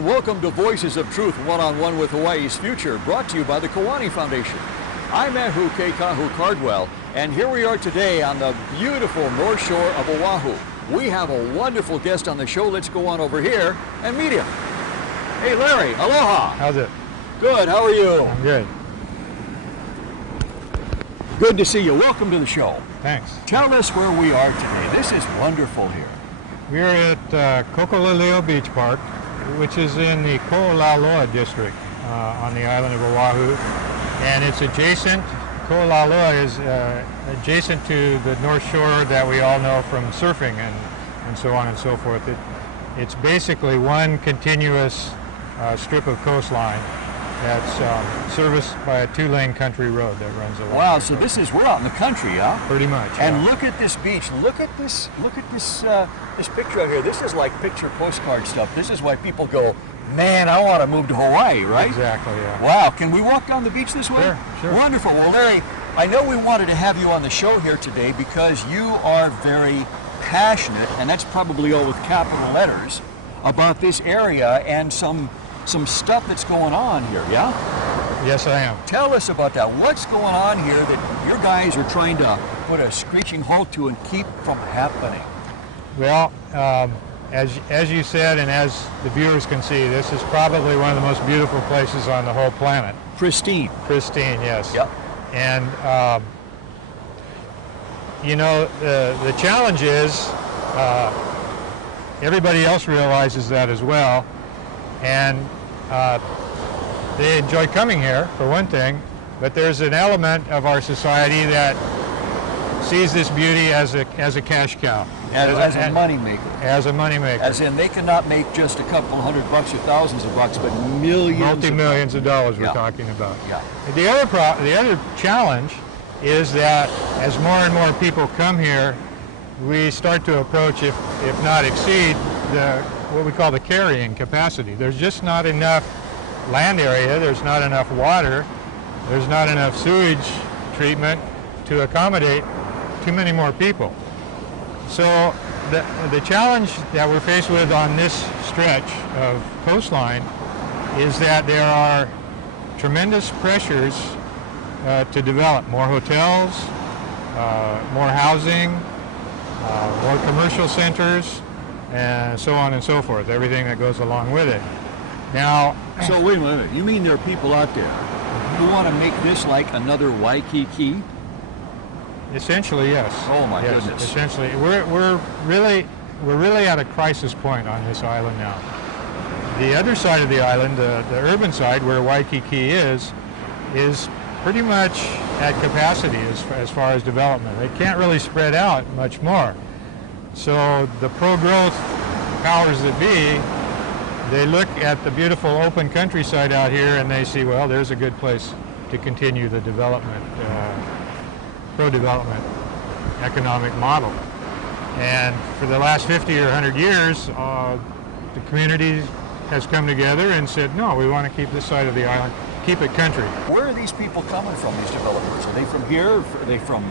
and welcome to Voices of Truth, one-on-one with Hawaii's future, brought to you by the McElheny Foundation. I'm Ahu Keikahu Cardwell, and here we are today on the beautiful north shore of Oahu. We have a wonderful guest on the show. Let's go on over here and meet him. Hey, Larry, aloha. How's it? Good, how are you? I'm good. Good to see you. Welcome to the show. Thanks. Tell us where we are today. This is wonderful here. We're at Kokololeo Beach Park, which is in the Ko'olaloa district on the island of Oahu, and it's adjacent. Ko'olaloa is adjacent to the north shore that we all know from surfing and so on and so forth. It's basically one continuous strip of coastline that's serviced by a two-lane country road that runs along. Wow, so we're out in the country, huh? Pretty much. And yeah. Look at this beach. Look at this picture out here. This is like picture postcard stuff. This is why people go, man, I want to move to Hawaii, right? Exactly, yeah. Wow, can we walk down the beach this way? Sure. Wonderful. Well, Larry, I know we wanted to have you on the show here today because you are very passionate, and that's probably all with capital letters, about this area and some stuff that's going on here, yeah? Yes, I am. Tell us about that. What's going on here that your guys are trying to put a screeching halt to and keep from happening? Well, as you said, and as the viewers can see, this is probably one of the most beautiful places on the whole planet. Pristine. Pristine, yes. Yep. And you know, the challenge is everybody else realizes that as well, and they enjoy coming here, for one thing, but there's an element of our society that sees this beauty as a cash cow. As a money maker. As a money maker. As in, they cannot make just a couple $100 or thousands of bucks, but millions. Multi-millions of dollars we're Yeah. talking about. Yeah. The other challenge is that as more and more people come here, we start to approach, if not exceed, what we call the carrying capacity. There's just not enough land area, there's not enough water, there's not enough sewage treatment to accommodate too many more people. So the challenge that we're faced with on this stretch of coastline is that there are tremendous pressures to develop more hotels, more housing, more commercial centers, and so on and so forth, everything that goes along with it. Now, So wait a minute, you mean there are people out there who want to make this like another Waikiki? essentially, yes. Oh my Yes, goodness. essentially, we're really at a crisis point on this island now. The other side of the island, the urban side where Waikiki is pretty much at capacity as far as development. It can't really spread out much more. So the pro-growth powers that be, they look at the beautiful open countryside out here and they see, well, there's a good place to continue the development, pro-development economic model. And for the last 50 or 100 years, the community has come together and said, no, we want to keep this side of the island, keep it country. Where are these people coming from, these developers? Are they from here? Are they from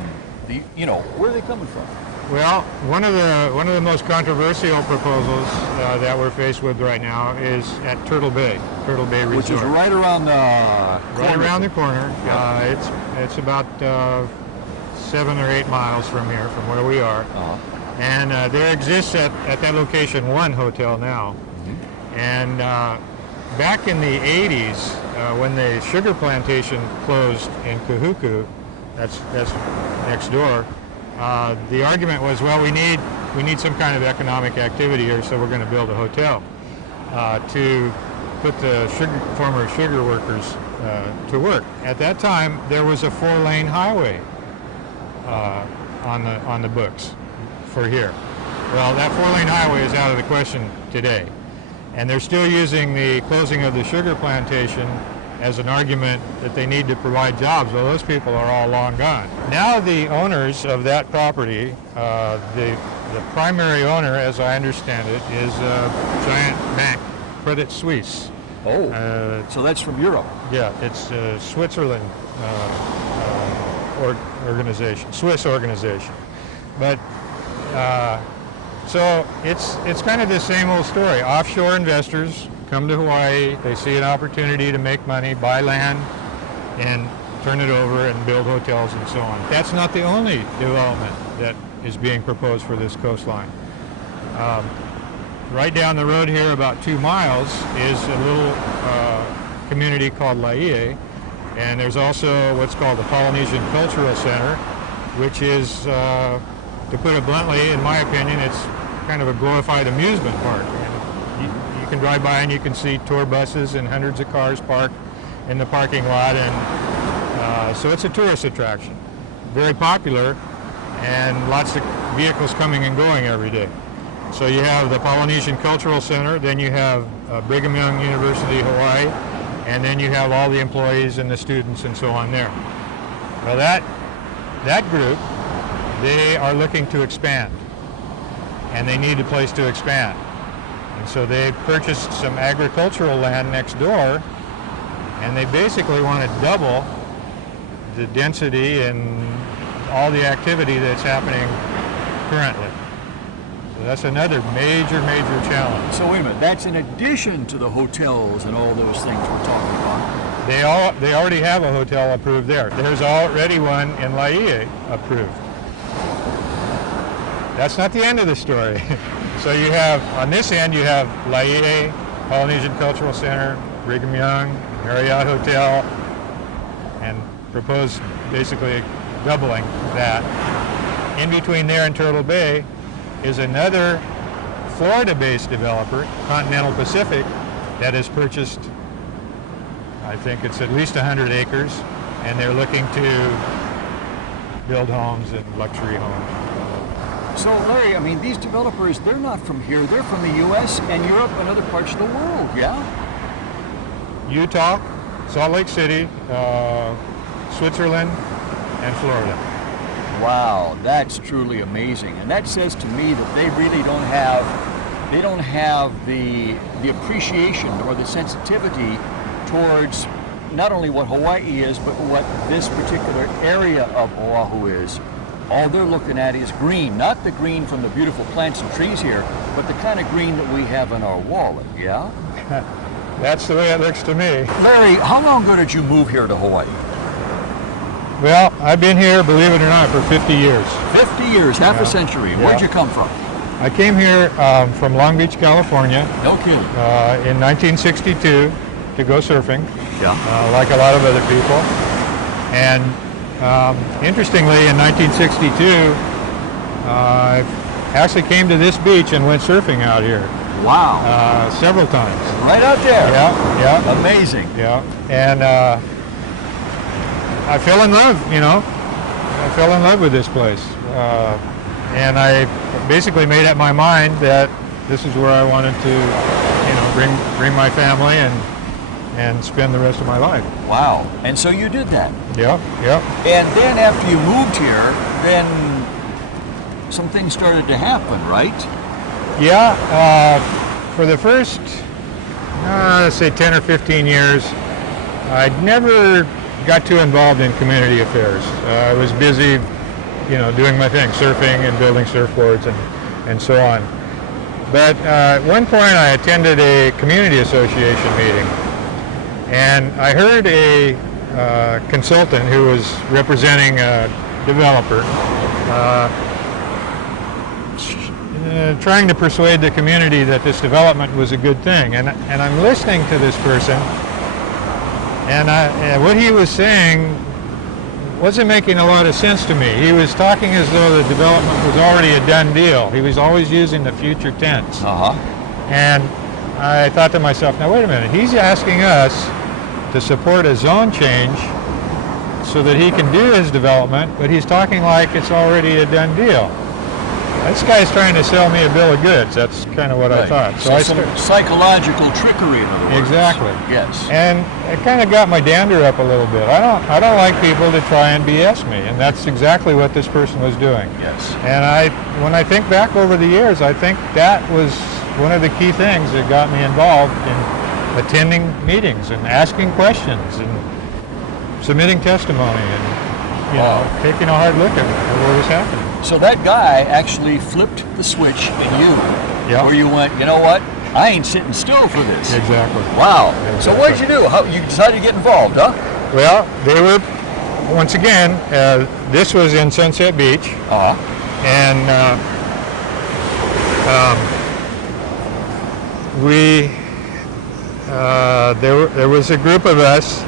where are they coming from? Well, one of the most controversial proposals that we're faced with right now is at Turtle Bay Resort. Which is right around the Right around the corner. Yeah. It's about 7 or 8 miles from here, from where we are. Uh-huh. And there exists at that location one hotel now. Mm-hmm. And back in the 80s, when the sugar plantation closed in Kahuku, that's next door, the argument was, well, we need some kind of economic activity here, so we're going to build a hotel to put the former sugar workers to work. At that time, there was a 4-lane highway on the books for here. Well, that 4-lane highway is out of the question today, and they're still using the closing of the sugar plantation as an argument that they need to provide jobs. Well, those people are all long gone. Now the owners of that property, the primary owner, as I understand it, is a giant bank, Credit Suisse. Oh, so that's from Europe. Yeah, it's a Switzerland organization, Swiss organization. But so it's kind of the same old story. Offshore investors come to Hawaii, they see an opportunity to make money, buy land, and turn it over and build hotels and so on. That's not the only development that is being proposed for this coastline. Right down the road here, about 2 miles, is a little community called Laie, and there's also what's called the Polynesian Cultural Center, which is, to put it bluntly, in my opinion, it's kind of a glorified amusement park. You can drive by and you can see tour buses and hundreds of cars parked in the parking lot, and so it's a tourist attraction. Very popular, and lots of vehicles coming and going every day. So you have the Polynesian Cultural Center, then you have Brigham Young University, Hawaii, and then you have all the employees and the students and so on there. Well, that group, they are looking to expand, and they need a place to expand. And so they purchased some agricultural land next door, and they basically want to double the density and all the activity that's happening currently. So that's another major, major challenge. So wait a minute, that's in addition to the hotels and all those things we're talking about. They already have a hotel approved there. There's already one in Laie approved. That's not the end of the story. So you have, on this end, you have Laie, Polynesian Cultural Center, Brigham Young, Marriott Hotel, and propose basically doubling that. In between there and Turtle Bay is another Florida-based developer, Continental Pacific, that has purchased, I think it's at least 100 acres, and they're looking to build homes and luxury homes. So Larry, I mean, these developers, they're not from here, they're from the U.S. and Europe and other parts of the world, yeah? Utah, Salt Lake City, Switzerland, and Florida. Wow, that's truly amazing. And that says to me that they really don't have the appreciation or the sensitivity towards not only what Hawaii is, but what this particular area of Oahu is. All they're looking at is green, not the green from the beautiful plants and trees here, but the kind of green that we have in our wallet, yeah? That's the way it looks to me. Larry, how long ago did you move here to Hawaii? Well, I've been here, believe it or not, for 50 years. 50 years, half a century. Where'd Yeah. you come from? I came here from Long Beach, California, No kidding. in 1962 to go surfing, Yeah. like a lot of other people. And interestingly, in 1962, I actually came to this beach and went surfing out here Wow. several times. Right out there. Yeah. Amazing. Yeah, and I fell in love, I fell in love with this place. And I basically made up my mind that this is where I wanted to, bring my family and spend the rest of my life. Wow. And so you did that. Yeah. And then after you moved here, then some things started to happen, right? Yeah, for the first, let's say 10 or 15 years, I'd never got too involved in community affairs. I was busy, doing my thing, surfing and building surfboards and so on. But at one point I attended a community association meeting, and I heard a consultant who was representing a developer trying to persuade the community that this development was a good thing. And I'm listening to this person, and what he was saying wasn't making a lot of sense to me. He was talking as though the development was already a done deal. He was always using the future tense. And I thought to myself, now wait a minute, he's asking us to support a zone change so that he can do his development, but he's talking like it's already a done deal. This guy's trying to sell me a bill of goods. That's kind of what I thought. So some psychological trickery, in other words. Exactly. Yes. And it kind of got my dander up a little bit. I don't like people to try and BS me, and that's exactly what this person was doing. Yes. And when I think back over the years, I think that was one of the key things that got me involved in attending meetings and asking questions and submitting testimony and taking a hard look at what was happening. So that guy actually flipped the switch in you, where you went, you know what? I ain't sitting still for this. Exactly. Wow. Exactly. So what did you do? How you decided to get involved, huh? Well, they were, once again, this was in Sunset Beach, and there was a group of us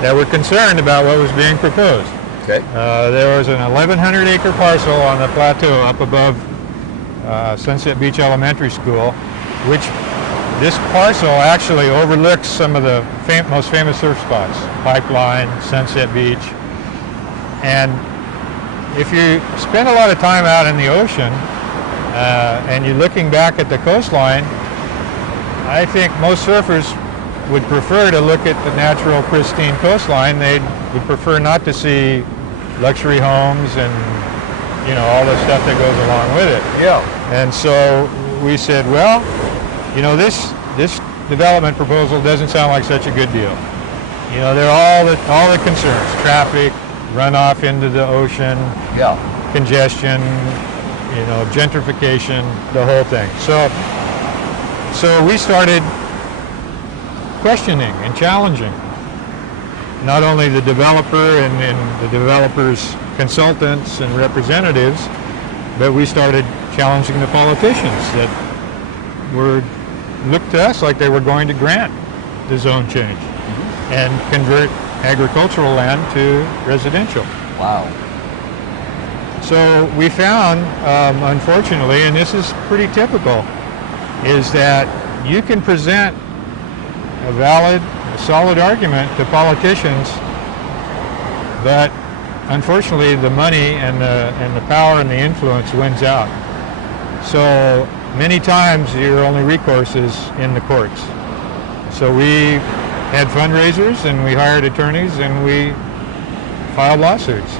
that were concerned about what was being proposed. Okay. There was an 1,100-acre parcel on the plateau up above Sunset Beach Elementary School, which this parcel actually overlooks some of the most famous surf spots, Pipeline, Sunset Beach. And if you spend a lot of time out in the ocean and you're looking back at the coastline, I think most surfers would prefer to look at the natural, pristine coastline. They would prefer not to see luxury homes and, you know, all the stuff that goes along with it. Yeah. And so we said, well, you know, this development proposal doesn't sound like such a good deal. You know, there are all the concerns: traffic, runoff into the ocean, congestion, you know, gentrification, the whole thing. So we started questioning and challenging not only the developer and the developer's consultants and representatives, but we started challenging the politicians that looked to us like they were going to grant the zone change and convert agricultural land to residential. Wow. So we found, unfortunately, and this is pretty typical, is that you can present a valid, solid argument to politicians, but unfortunately the money and the power and the influence wins out. So many times your only recourse is in the courts. So we had fundraisers and we hired attorneys and we filed lawsuits.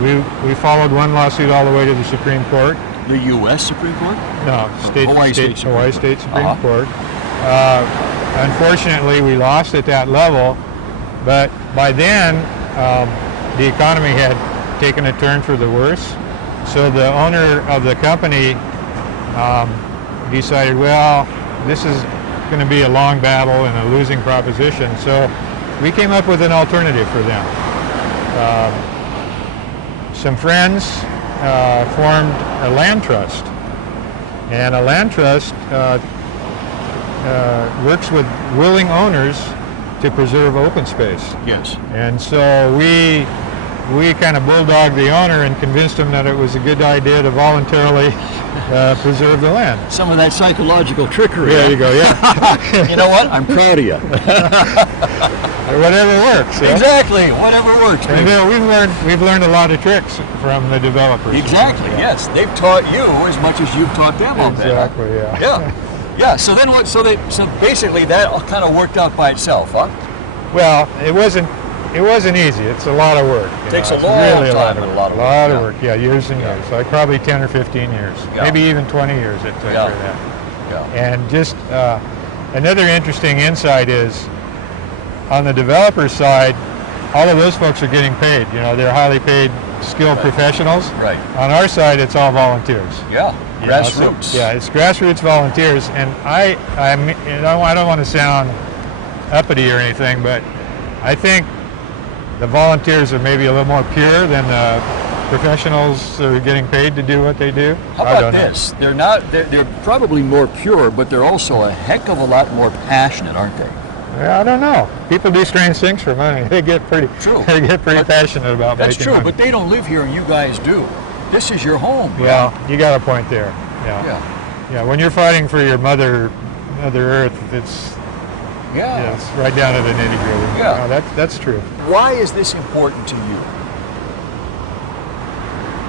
We followed one lawsuit all the way to the Supreme Court. The U.S. Supreme Court? No, Hawaii State Supreme Court. Unfortunately, we lost at that level, but by then the economy had taken a turn for the worse. So the owner of the company decided, well, this is going to be a long battle and a losing proposition. So we came up with an alternative for them. Some friends formed a land trust, and a land trust works with willing owners to preserve open space. Yes. And so we kind of bulldogged the owner and convinced him that it was a good idea to voluntarily preserve the land. Some of that psychological trickery. There you go, yeah. You know what? I'm proud of you. Whatever works. Yeah? Exactly. Whatever works. And we've learned a lot of tricks from the developers. Exactly. Yes. They've taught you as much as you've taught them on that. Exactly. Yeah. Yeah. Yeah. So then what? So basically that kind of worked out by itself, huh? Well, it wasn't easy. It's a lot of work. It takes a long time and a lot of work. Yeah, years and years. Like probably 10 or 15 years, maybe even 20 years it took for that. Yeah. And just another interesting insight is, on the developer side, all of those folks are getting paid. You know, they're highly paid, skilled professionals. Right. On our side, it's all volunteers. Yeah. Grassroots. Yeah, it's grassroots volunteers, and I don't want to sound uppity or anything, but I think the volunteers are maybe a little more pure than the professionals that are getting paid to do what they do. How about this? They're probably more pure, but they're also a heck of a lot more passionate, aren't they? Yeah, I don't know. People do strange things for money. They get pretty passionate about making money. That's true, but they don't live here and you guys do. This is your home. Well, you got a point there. Yeah. Yeah, when you're fighting for your Mother Earth, it's right down to the nitty-gritty. Yeah. No, that's true. Why is this important to you?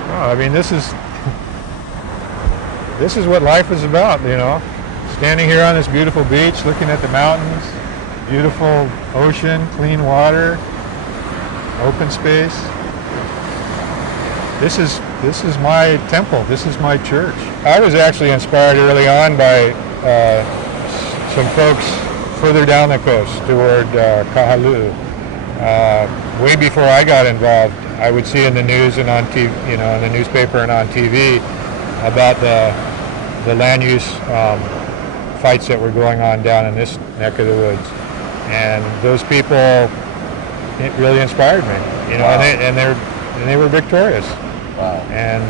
Well, I mean, this is what life is about, you know. Standing here on this beautiful beach, looking at the mountains, beautiful ocean, clean water, open space. This is my temple. This is my church. I was actually inspired early on by some folks further down the coast toward Kahaluu. Way before I got involved, I would see in the news and on TV, you know, in the newspaper and on TV about the the land use fights that were going on down in this neck of the woods, and those people, it really inspired me. You know, Wow. and they were victorious. Wow. And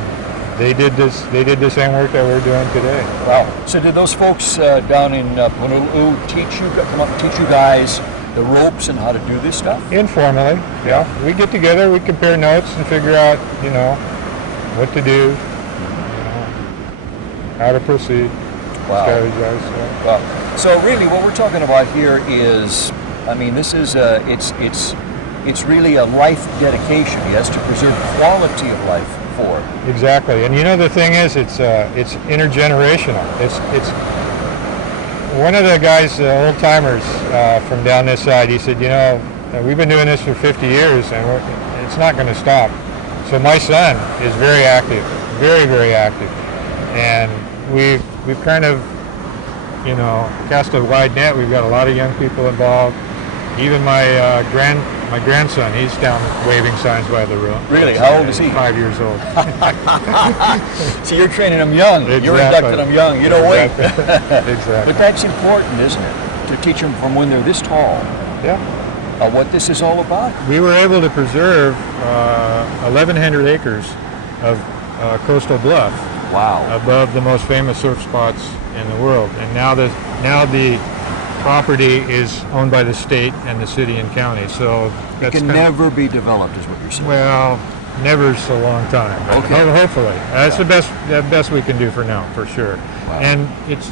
they did the same work that we're doing today. Wow. So did those folks down in Honolulu come up and teach you guys the ropes and how to do this stuff? Informally, yeah. We get together, we compare notes and figure out, you know, what to do, you know, how to proceed, Wow. strategize. Yeah. Wow. So really what we're talking about here is, I mean, this is it's really a life dedication, yes, to preserve quality of life for. Exactly, and you know the thing is, it's intergenerational. It's one of the guys, old timers from down this side. He said, you know, we've been doing this for 50 years, and it's not going to stop. So my son is very active, very, very active, and we've kind of, you know, cast a wide net. We've got a lot of young people involved. Even my grandson, he's down waving signs by the room. Really? How old is he? 5 years old. So you're training them young. Exactly. You're inducting them young. You don't wait. Exactly. But that's important, isn't it? To teach them from when they're this tall Yeah. what this is all about. We were able to preserve 1,100 acres of coastal bluff Wow. above the most famous surf spots in the world, and now the property is owned by the state and the city and county. So It that's can kind of- never be developed, is what you're saying. well, never's a long time. But Okay. Hopefully, that's the best we can do for now, for sure. Wow. And it's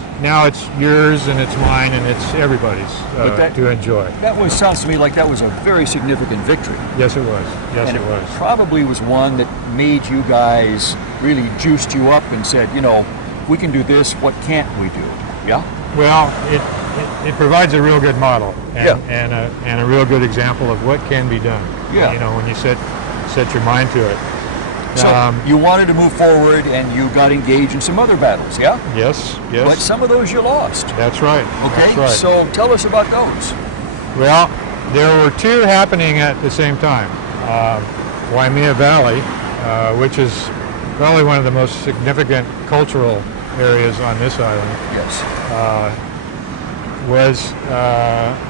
yours and it's mine and it's everybody's But that- to enjoy. Sounds to me like that was a very significant victory. Yes, it was. Yes, And it was. probably was one that made you guys really juiced you up and said, you know, if we can do this, what can't we do? Yeah? Well, it provides a real good model and, Yeah. and a real good example of what can be done. Yeah. You know, when you set your mind to it. So you wanted to move forward and you got engaged in some other battles, yeah? Yes, yes. But some of those you lost. That's right. Okay, That's right. so tell us about those. Well, there were two happening at the same time. Waimea Valley, which is probably one of the most significant cultural areas on this island, Yes. was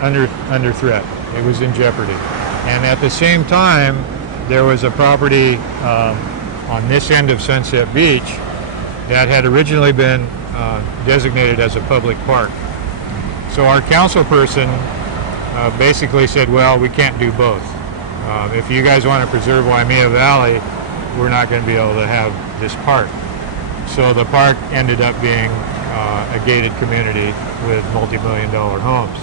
under threat. It was in jeopardy. And at the same time, there was a property on this end of Sunset Beach that had originally been designated as a public park. So our council person basically said, well, we can't do both. If you guys want to preserve Waimea Valley, we're not going to be able to have this park. So the park ended up being a gated community with multi-million-dollar homes.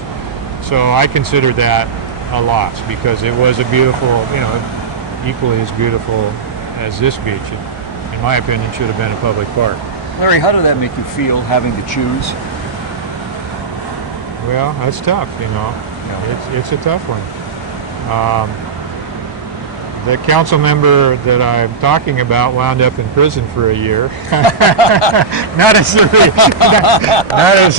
So I consider that a loss because it was a beautiful, you know, equally as beautiful as this beach. In my opinion, should have been a public park. Larry, how did that make you feel having to choose? Well, that's tough, you know. Yeah. It's a tough one. The council member that I'm talking about wound up in prison for a year. not as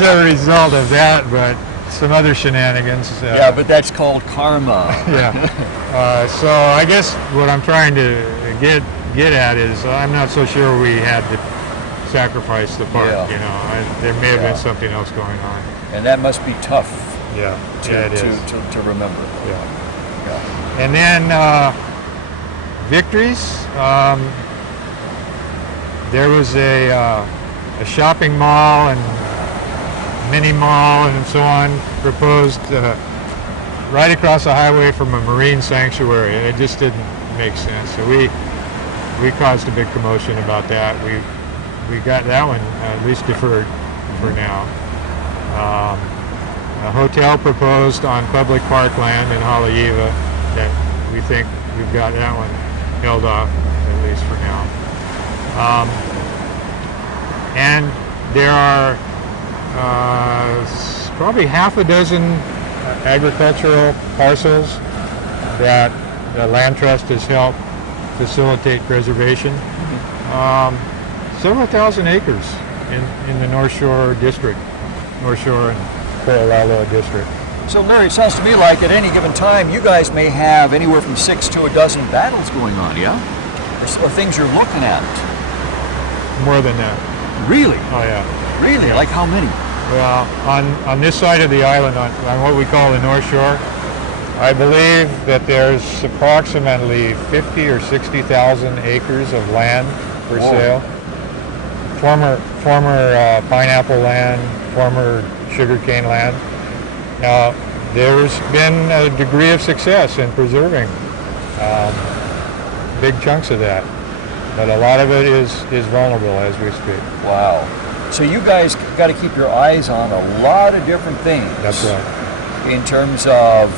a result of that, but some other shenanigans. Yeah, but that's called karma. Yeah. So I guess what I'm trying to get at is I'm not so sure we had to sacrifice the park. Yeah. You know, there may have Yeah. been something else going on. And that must be tough Yeah. to, Yeah, it is. to remember. Yeah. Yeah. And then victories. There was a shopping mall and mini mall and so on proposed right across the highway from a marine sanctuary, and it just didn't make sense. So we caused a big commotion about that. We got that one at least deferred for now. A hotel proposed on public parkland in Haleiwa that we think we've got that one held off, at least for now. And there are probably half a dozen agricultural parcels that the Land Trust has helped facilitate preservation. Several thousand acres in the North Shore district, North Shore and Ko'olaloa district. So Larry, it sounds to me like at any given time you guys may have anywhere from 6 to a dozen battles going on, yeah? Or things you're looking at. More than that. Really? Oh yeah. Really? Yeah. Like how many? Well, on this side of the island, on what we call the North Shore, I believe that there's approximately 50 or 60,000 acres of land for Whoa. sale. Former pineapple land, former sugarcane land. Now, there's been a degree of success in preserving big chunks of that, but a lot of it is vulnerable as we speak. Wow. So you guys got to keep your eyes on a lot of different things. That's right. In terms of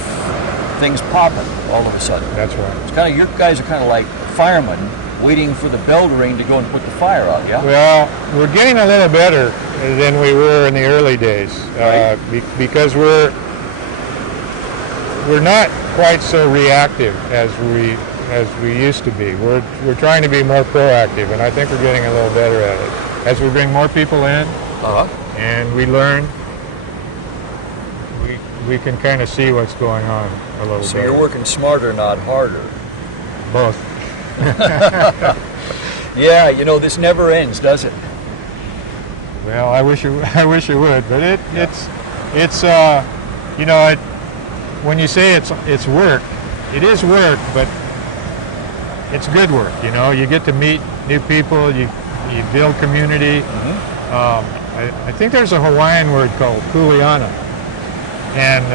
things popping all of a sudden. That's right. It's kind of, you guys are kind of like firemen waiting for the bell to ring to go and put the fire out, yeah? Well, we're getting a little better than we were in the early days, Right. because we're not quite so reactive as we used to be. We're trying to be more proactive, and I think we're getting a little better at it. As we bring more people in and we learn, we can kind of see what's going on a little bit. So you're working smarter, not harder. Both. Yeah, you know, this never ends, does it? Well, I wish it would, but it's you know, when you say it's work, it is work, but it's good work. You know, you get to meet new people, you build community. I think there's a Hawaiian word called kuleana, and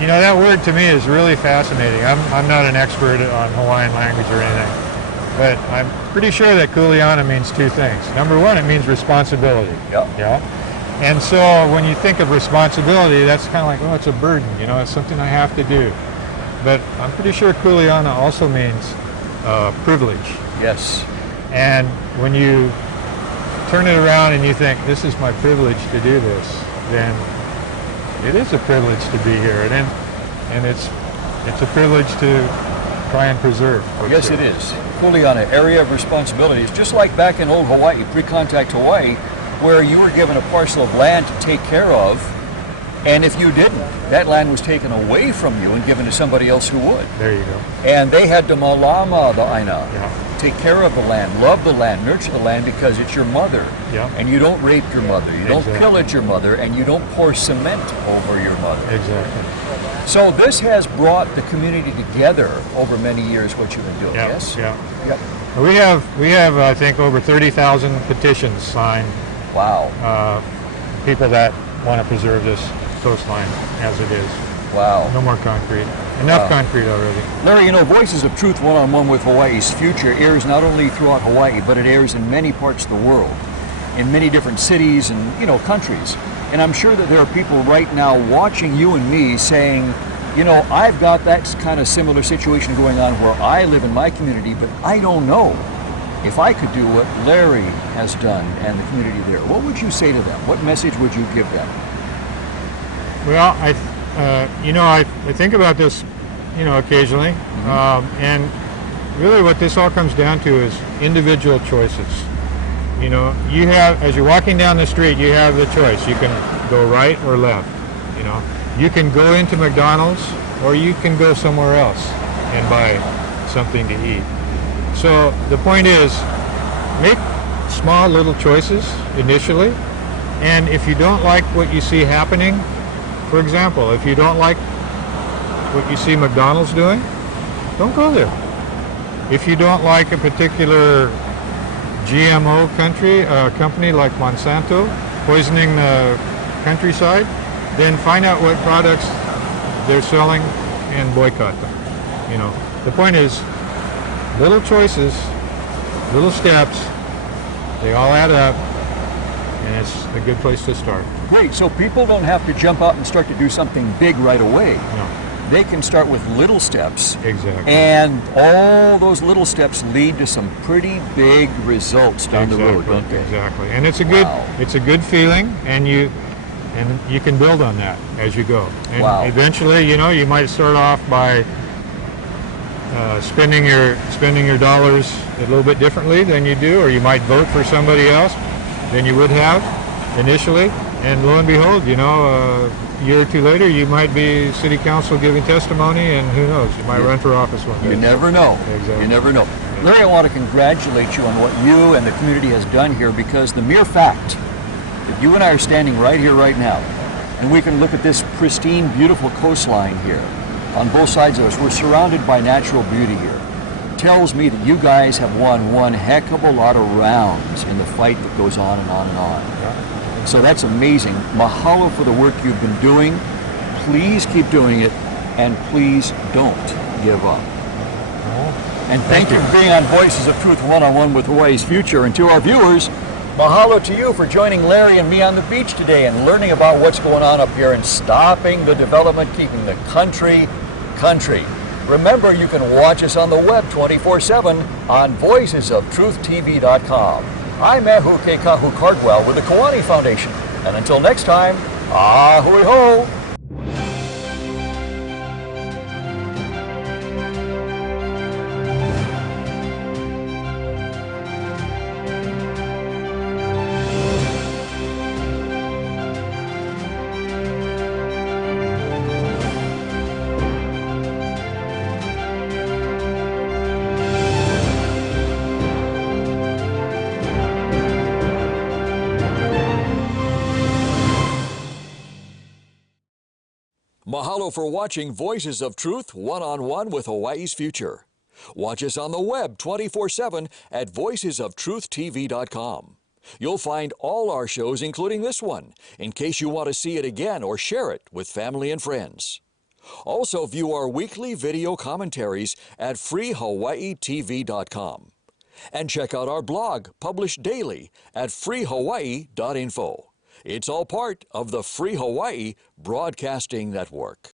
you know, that word to me is really fascinating. I'm not an expert on Hawaiian language or anything, but I'm pretty sure that kuleana means two things. Number one, it means responsibility. Yeah. Yeah. And so when you think of responsibility, that's kind of like, oh, it's a burden, you know, it's something I have to do. But I'm pretty sure kuleana also means privilege. Yes. And when you turn it around and you think, this is my privilege to do this, then it is a privilege to be here. And it's a privilege to try and preserve. Yes, it is. Kuleana, area of responsibility. It's just like back in old Hawaii, pre-contact Hawaii, where you were given a parcel of land to take care of, and if you didn't, that land was taken away from you and given to somebody else who would. There you go. And they had to malama the aina, Yeah. take care of the land, love the land, nurture the land, because it's your mother. Yeah. And you don't rape your mother, you don't Exactly. pillage your mother, and you don't pour cement over your mother. Exactly. So this has brought the community together over many years, what you've been doing, Yeah. yes? Yeah. Yep. We have I think over 30,000 petitions signed. Wow. People that want to preserve this coastline as it is. Wow. No more concrete. Enough Wow. concrete already. Larry, you know, Voices of Truth One-on-One with Hawaii's Future airs not only throughout Hawaii, but it airs in many parts of the world, in many different cities and, you know, countries. And I'm sure that there are people right now watching you and me saying, you know, I've got that kind of similar situation going on where I live in my community, but I don't know if I could do what Larry has done and the community there. What would you say to them? What message would you give them? Well, I think about this, you know, occasionally, and really what this all comes down to is individual choices. You know, you have, as you're walking down the street, you have the choice. You can go right or left. You know, you can go into McDonald's or you can go somewhere else and buy something to eat. So the point is, make small little choices initially, and if you don't like what you see happening, for example, if you don't like what you see McDonald's doing, don't go there. If you don't like a particular GMO company like Monsanto poisoning the countryside, then find out what products they're selling and boycott them. You know, the point is, little choices, little steps, they all add up, and it's a good place to start. Great, so people don't have to jump out and start to do something big right away. No, They can start with little steps. exactly. And all those little steps lead to some pretty big results down the road, don't they? Exactly. And it's Wow. a good feeling, and you can build on that as you go. And Wow. eventually, you know, you might start off by spending your dollars a little bit differently than you do, or you might vote for somebody else than you would have initially. And lo and behold, you know, a year or two later, you might be city council giving testimony, and who knows, you might run for office one day. You never know. Exactly. You never know. Larry, I want to congratulate you on what you and the community has done here, because the mere fact that you and I are standing right here, right now, and we can look at this pristine, beautiful coastline here on both sides of us. We're surrounded by natural beauty here. Tells me that you guys have won one heck of a lot of rounds in the fight that goes on and on and on. So that's amazing. Mahalo for the work you've been doing. Please keep doing it, and please don't give up. And thank you for being on Voices of Truth One-on-One with Hawaii's Future. And to our viewers, mahalo to you for joining Larry and me on the beach today and learning about what's going on up here and stopping the development, keeping the country. Remember, you can watch us on the web 24/7 on voicesoftruth.tv.com. I'm McElheny Cardwell with the Kiwane Foundation. And until next time, ahui ho! Mahalo for watching Voices of Truth One-on-One with Hawaii's Future. Watch us on the web 24/7 at voicesoftruth.tv.com. You'll find all our shows, including this one, in case you want to see it again or share it with family and friends. Also view our weekly video commentaries at freehawaiitv.com. And check out our blog, published daily, at freehawaii.info. It's all part of the Free Hawaii Broadcasting Network.